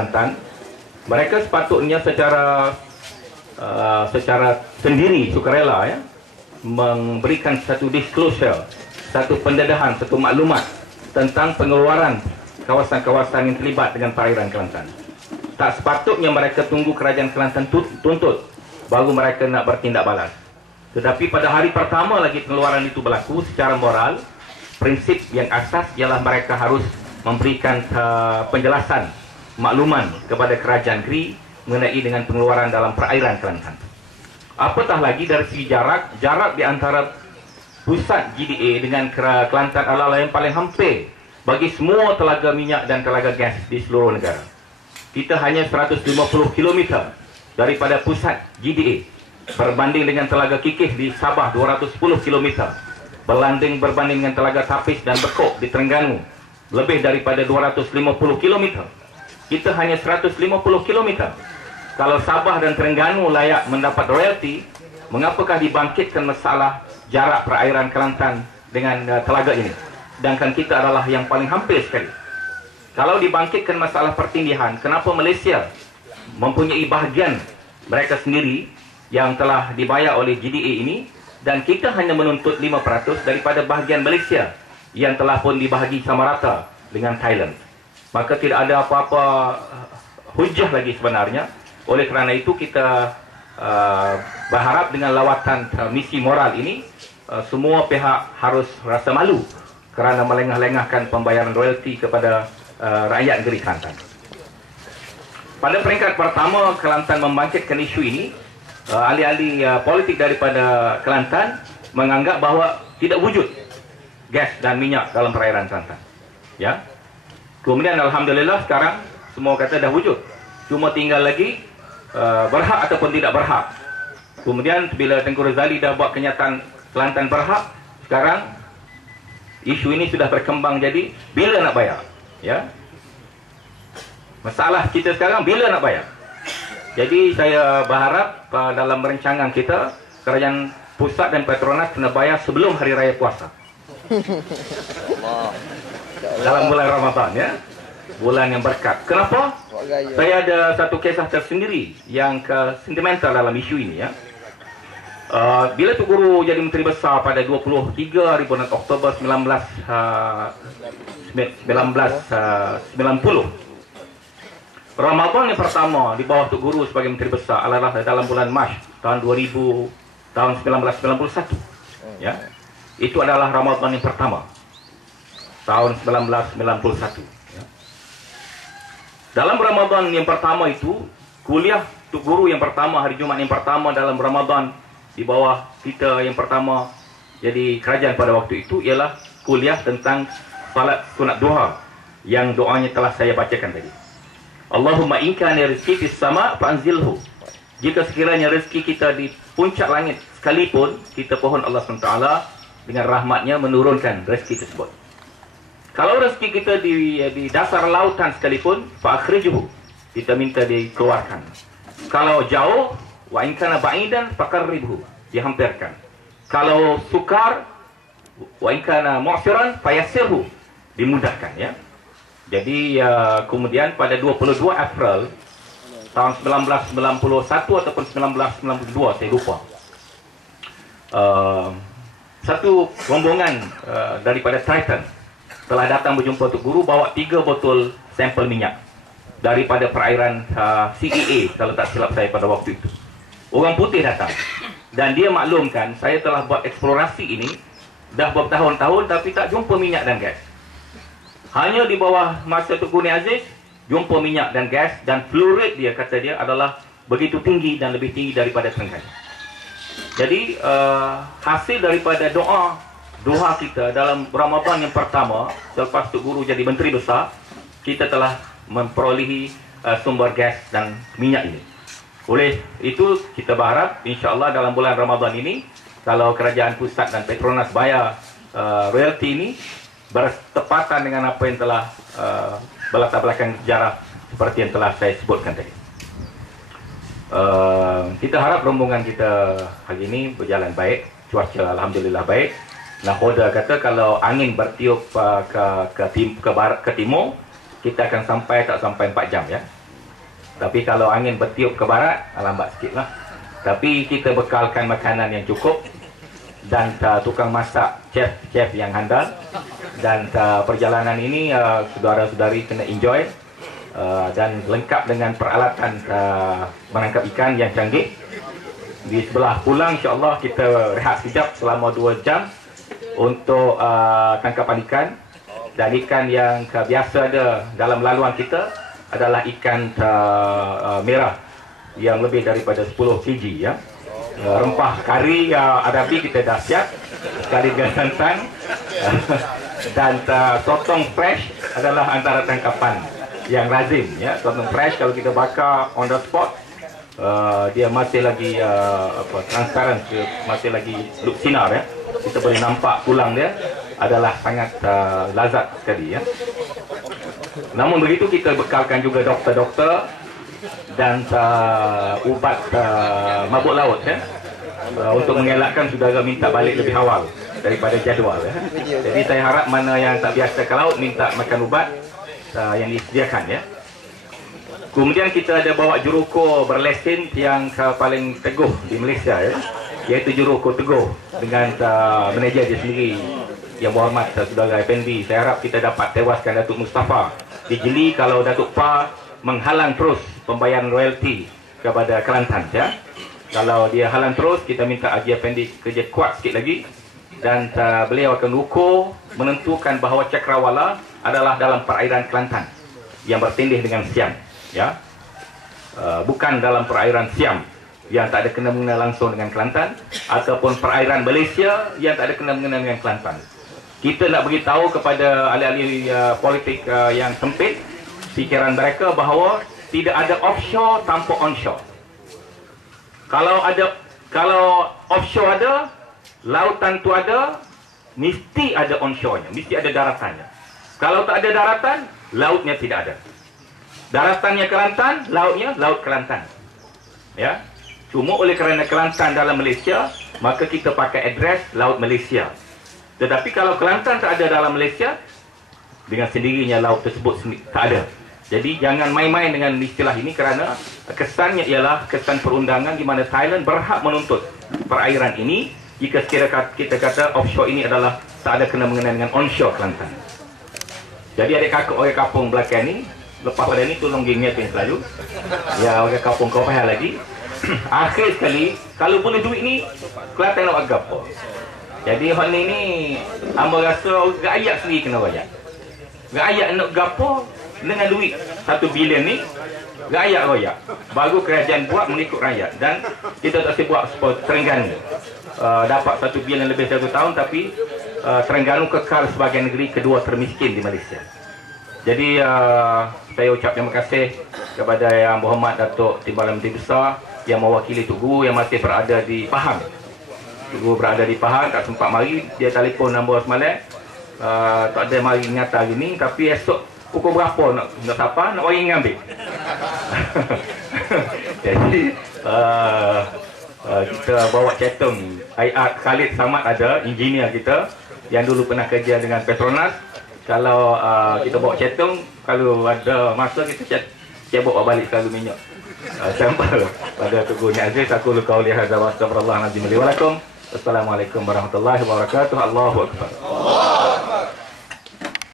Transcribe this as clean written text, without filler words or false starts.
Kelantan, mereka sepatutnya secara sendiri, sukarela ya, memberikan satu disclosure, satu pendedahan, satu maklumat tentang pengeluaran kawasan-kawasan yang terlibat dengan perairan Kelantan. Tak sepatutnya mereka tunggu kerajaan Kelantan tuntut baru mereka nak bertindak balas. Tetapi pada hari pertama lagi pengeluaran itu berlaku, secara moral, prinsip yang asas ialah mereka harus memberikan penjelasan, makluman kepada kerajaan negeri mengenai dengan pengeluaran dalam perairan Kelantan. Apatah lagi dari segi jarak di antara pusat GDA dengan Kelantan adalah yang paling hampir bagi semua telaga minyak dan telaga gas di seluruh negara. Kita hanya 150 km daripada pusat GDA berbanding dengan telaga Kikih di Sabah 210 km, berbanding dengan telaga Tapis dan Bekok di Terengganu lebih daripada 250 km. Kita hanya 150 km. Kalau Sabah dan Terengganu layak mendapat royalti, mengapakah dibangkitkan masalah jarak perairan Kelantan dengan telaga ini? Sedangkan kita adalah yang paling hampir sekali. Kalau dibangkitkan masalah pertindihan, kenapa Malaysia mempunyai bahagian mereka sendiri yang telah dibayar oleh GDA ini, dan kita hanya menuntut 5% daripada bahagian Malaysia yang telah pun dibahagi sama rata dengan Thailand? Maka tidak ada apa-apa hujah lagi sebenarnya. Oleh kerana itu kita berharap dengan lawatan misi moral ini, semua pihak harus rasa malu kerana melengah-lengahkan pembayaran royalti kepada rakyat negeri Kelantan. Pada peringkat pertama, Kelantan membangkitkan isu ini. Ahli-ahli politik daripada Kelantan menganggap bahawa tidak wujud gas dan minyak dalam perairan Kelantan. Ya. Kemudian alhamdulillah sekarang semua kata dah wujud. Cuma tinggal lagi berhak ataupun tidak berhak. Kemudian bila Tengku Razali dah buat kenyataan Kelantan berhak, sekarang isu ini sudah berkembang jadi bila nak bayar. Ya. Masalah kita sekarang bila nak bayar. Jadi saya berharap dalam rancangan kita, kerajaan pusat dan Petronas kena bayar sebelum hari raya puasa. Dalam bulan Ramadan ya. Bulan yang berkat. Kenapa? Saya ada satu kisah tersendiri yang sentimental dalam isu ini ya. Bila Tok Guru jadi Menteri Besar pada 23 hari bulan Oktober 1990, Ramadan yang pertama di bawah Tok Guru sebagai Menteri Besar adalah dalam bulan Mac tahun 1991. Ya. Itu adalah Ramadan yang pertama tahun 1991. Ya. Dalam Ramadan yang pertama itu, kuliah Tok Guru yang pertama, hari Jumaat yang pertama dalam Ramadan di bawah kita yang pertama jadi kerajaan pada waktu itu ialah kuliah tentang salat sunat duha yang doanya telah saya bacakan tadi. Allahumma in kana rizqi fis sama' fa'anzilhu. Jika sekiranya rezeki kita di puncak langit sekalipun, kita pohon Allah SWT dengan rahmatnya menurunkan rezeki tersebut. Kalau rezeki kita di dasar lautan sekalipun, fa'akhrijuhu, kita minta dikeluarkan. Kalau jauh, wa in kana ba'idan faqarribhu, dihampirkan. Kalau sukar, wa in kana mu'siran fayassirhu, dimudahkan ya. Jadi kemudian pada 22 April tahun 1991 ataupun 1992 saya lupa, satu rombongan daripada Triton telah datang berjumpa Tok Guru bawa 3 botol sampel minyak daripada perairan CEA kalau tak silap saya pada waktu itu. Orang putih datang dan dia maklumkan saya telah buat eksplorasi ini dah bertahun-tahun tapi tak jumpa minyak dan gas. Hanya di bawah masa Tok Guru Aziz jumpa minyak dan gas, dan fluorid dia kata dia adalah begitu tinggi dan lebih tinggi daripada Terengganu. Jadi hasil daripada doa kita dalam Ramadan yang pertama selepas Tok Guru jadi Menteri Besar, kita telah memperolehi sumber gas dan minyak ini. Oleh itu kita berharap insya-Allah dalam bulan Ramadan ini kalau kerajaan pusat dan Petronas bayar royalti ini bertepatan dengan apa yang telah berlatar belakang sejarah seperti yang telah saya sebutkan tadi. Kita harap rombongan kita hari ini berjalan baik, cuaca alhamdulillah baik. Nahoda kata kalau angin bertiup ke timur, kita akan sampai tak sampai 4 jam ya. Tapi kalau angin bertiup ke barat, lambat sikit lah. Tapi kita bekalkan makanan yang cukup, dan tukang masak, chef yang handal. Dan perjalanan ini saudara-saudari kena enjoy, dan lengkap dengan peralatan menangkap ikan yang canggih. Di sebelah pulang insyaAllah kita rehat sekejap selama 2 jam untuk tangkapan ikan. Dan ikan yang biasa ada dalam laluan kita adalah ikan merah yang lebih daripada 10 kg ya. Rempah kari Arabi kita dah siap sekali dengan santan. Dan sotong fresh adalah antara tangkapan yang lazim ya. Sotong fresh kalau kita bakar on the spot, dia masih lagi transparent, masih lagi look sinar ya. Kita boleh nampak tulang dia, adalah sangat lazat sekali ya. Namun begitu kita bekalkan juga doktor-doktor dan ubat mabuk laut ya, untuk mengelakkan saudara minta balik lebih awal daripada jadual ya. Jadi saya harap mana yang tak biasa ke laut minta makan ubat yang disediakan ya. Kemudian kita ada bawa juruko berlesen yang paling teguh di Malaysia ya, iaitu juruko teguh dengan manager dia sendiri yang berhormat saudara Effendi. Saya harap kita dapat tewaskan Datuk Mustafa dijeli kalau Datuk Pa menghalang terus pembayaran royalti kepada Kelantan ya. Kalau dia halang terus, kita minta Haji Effendi kerja kuat sikit lagi, dan beliau akan ukur menentukan bahawa cakrawala adalah dalam perairan Kelantan yang bertindih dengan Siam ya. Bukan dalam perairan Siam yang tak ada kena-mengena langsung dengan Kelantan, ataupun perairan Malaysia yang tak ada kena-mengena dengan Kelantan. Kita nak beritahu kepada ahli-ahli politik yang sempit fikiran mereka bahawa tidak ada offshore tanpa onshore. Kalau offshore ada, lautan tu ada, mesti ada onshore-nya, mesti ada daratannya. Kalau tak ada daratan, lautnya tidak ada. Daratannya Kelantan, lautnya laut Kelantan. Ya. Cuma oleh kerana Kelantan dalam Malaysia, maka kita pakai address Laut Malaysia. Tetapi kalau Kelantan tak ada dalam Malaysia, dengan sendirinya laut tersebut tak ada. Jadi jangan main-main dengan istilah ini, kerana kesannya ialah kesan perundangan di mana Thailand berhak menuntut perairan ini jika sekiranya kita kata offshore ini adalah tak ada kena-mengena dengan onshore Kelantan. Jadi adik kakak orang kampung belakang ni, lepas pada ni tolong gengnya tu selalu. Ya, orang kampung kau payah lagi. Akhir sekali, kalau punya duit ni, Kelantan nak agak apa? Jadi hal ni hamba rasa rakyat sendiri kena bayar. Rakyat nak gapo dengan duit 1 bilion ni, rakyat royak. Baru kerajaan buat mengikut rakyat. Dan kita tak boleh buat seperti Terengganu. Dapat 1 bilion lebih 1 tahun, tapi Terengganu kekal sebagai negeri kedua termiskin di Malaysia. Jadi saya ucap terima kasih kepada Yang Berhormat Datuk Timbalan Menteri Besar yang mewakili Tok Guru yang masih berada di Pahang. Tok Guru berada di Pahang, tak sempat mari. Dia telefon nombor semalam, tak ada mari nyata hari ni, tapi esok pukul berapa nak siapa nak orang ambil. Jadi kita bawa cetung Khalid Samad ada, engineer kita yang dulu pernah kerja dengan Petronas. Kalau kita bawa cetung, kalau ada masa kita cebok balik selalu minyak sampel pada Tok Guru Aziz. Aku qauli hadza wa astaghfirullah azim li wa lakum. Assalamualaikum warahmatullahi wabarakatuh. Allahu akbar.